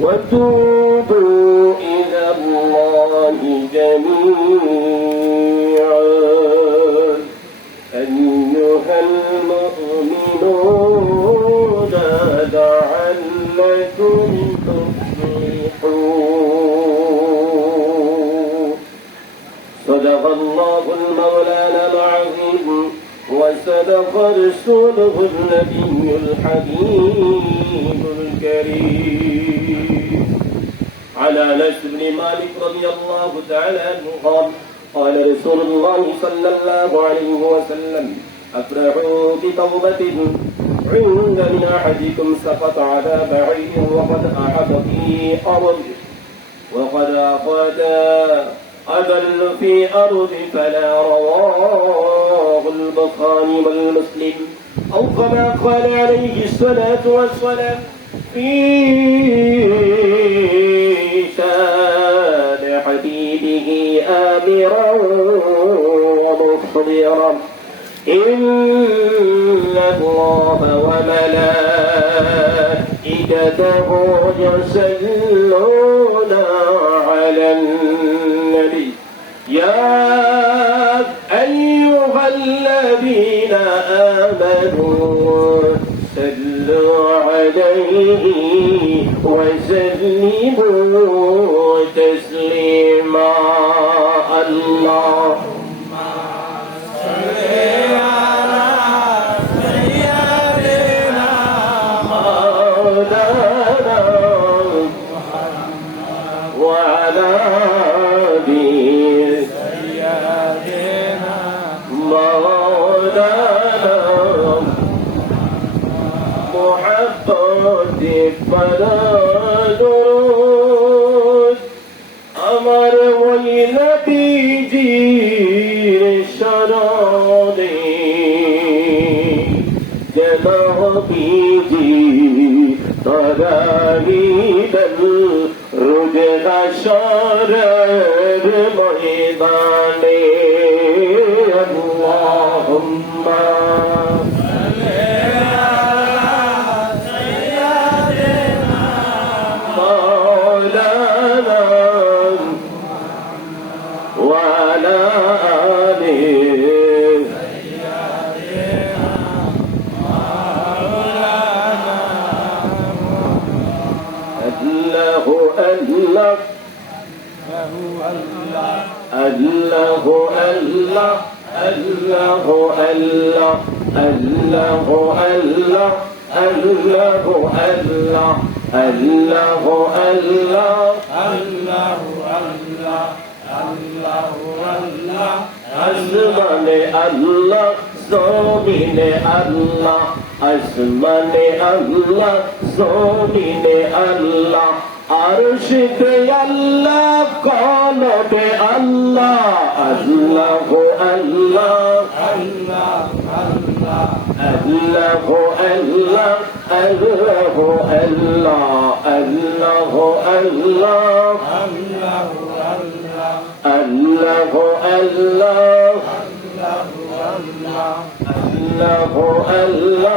وتوبوا إلى الله جميعا أيها المؤمنون لعلكم تفلحون. صدق الله المولانا العظيم وصدق رسوله النبي الحبيب الكريم. على أنس بن مالك رضي الله تعالى عنه قال قال رسول الله صلى الله عليه وسلم أفرحوا بتوبة عند من أحدكم سقط على بعير وقد أحط في أرض وقد أخذ أضل في أرض فلا. رواه البخاري والمسلم. أو كما قال عليه الصلاة والسلام في شان حبيبه آمرا ومخبرا إن الله وملائكته يصلون على النبي يا أيها الذين آمنوا صلوا عليه وسلموا تسليما. اللهم صل على سيدنا مولانا وعلى سيدنا مولانا محبت فلا درود أمر والنبي جير شرادي جنابي جي تراني دل رجل شرر ميداني. اللهم وعلى آله الله الله الله الله الله الله الله الله الله الله الله الله الله আসমানে আল্লাহ জমিনে আল্লাহ আসমানে আল্লাহ জমিনে আল্লাহ আরশে আল্লাহ কলবে আল্লাহ আল্লাহ আল্লাহ আল্লাহ আল্লাহ আল্লাহ আল্লাহ আল্লাহ আল্লাহ আল্লাহ আল্লাহ الله الله الله الله الله